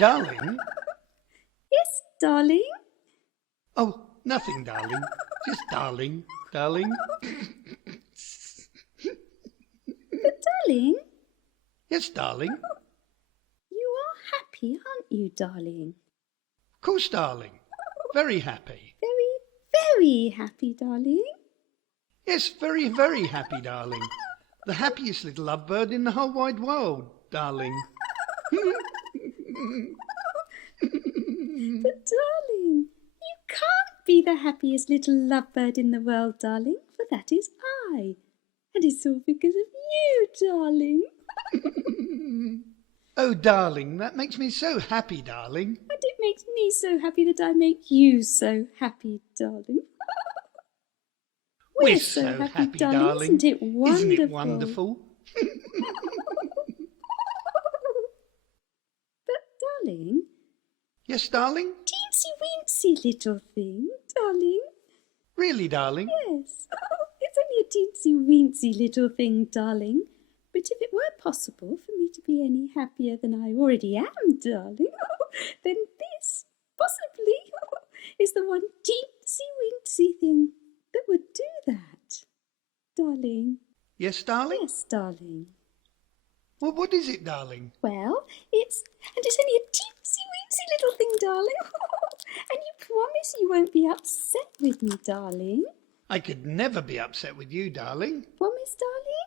darling. Yes, darling. Oh, nothing, darling. Just darling, darling. But, darling, Yes, darling. you are happy, aren't you, darling? Of course, darling. Very happy. Very, very happy, darling. Yes, very, very happy, darling. The happiest little lovebird in the whole wide world, darling. But, darling, you can't be the happiest little lovebird in the world, darling, for that is I. And it's all because of you, darling. Oh, darling, that makes me so happy, darling. And it makes me so happy that I make you so happy, darling. We're so happy, darling. Isn't it wonderful? Isn't it wonderful? But, darling, Yes, darling? teensy-weensy little thing, darling. Really, darling? Yes. It's only a teensy-weensy little thing, darling. But if it were possible for me to be any happier than I already am, darling, then this, possibly, is the one teensy-weensy thing that would do that. Darling. Yes, darling? Yes, darling. Well, what is it, darling? Well, it's only a teensy-weensy little thing, darling. And you promise you won't be upset with me, darling? I could never be upset with you, darling. Promise, darling?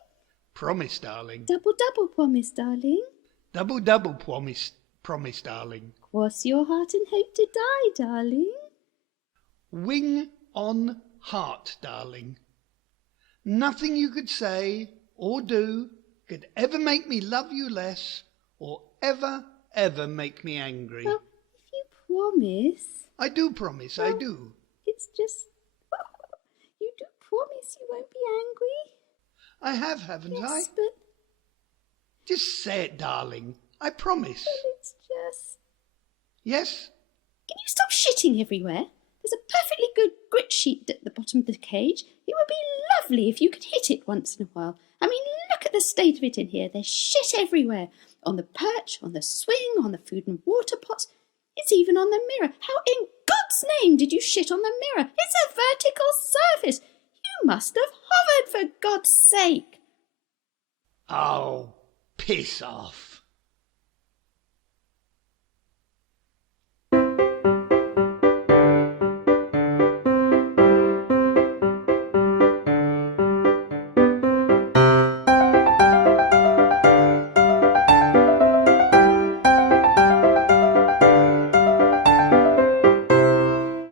Promise, darling. Double promise, darling. Double promise, darling. Cross your heart and hope to die, darling. Wing on heart, darling. Nothing you could say or do could ever make me love you less or ever make me angry. Well, if you promise... I do promise, I do. It's just... You do promise you won't be angry? I have, haven't I? Yes, but... Just say it, darling. I promise. Well, it's just... Yes? Can you stop shitting everywhere? There's a perfectly good grit sheet at the bottom of the cage. It would be lovely if you could hit it once in a while. I mean, look at the state of it in here. There's shit everywhere. On the perch, on the swing, on the food and water pots. It's even on the mirror. How in God's name did you shit on the mirror? It's a vertical surface. You must have hovered, for God's sake. Oh, piss off.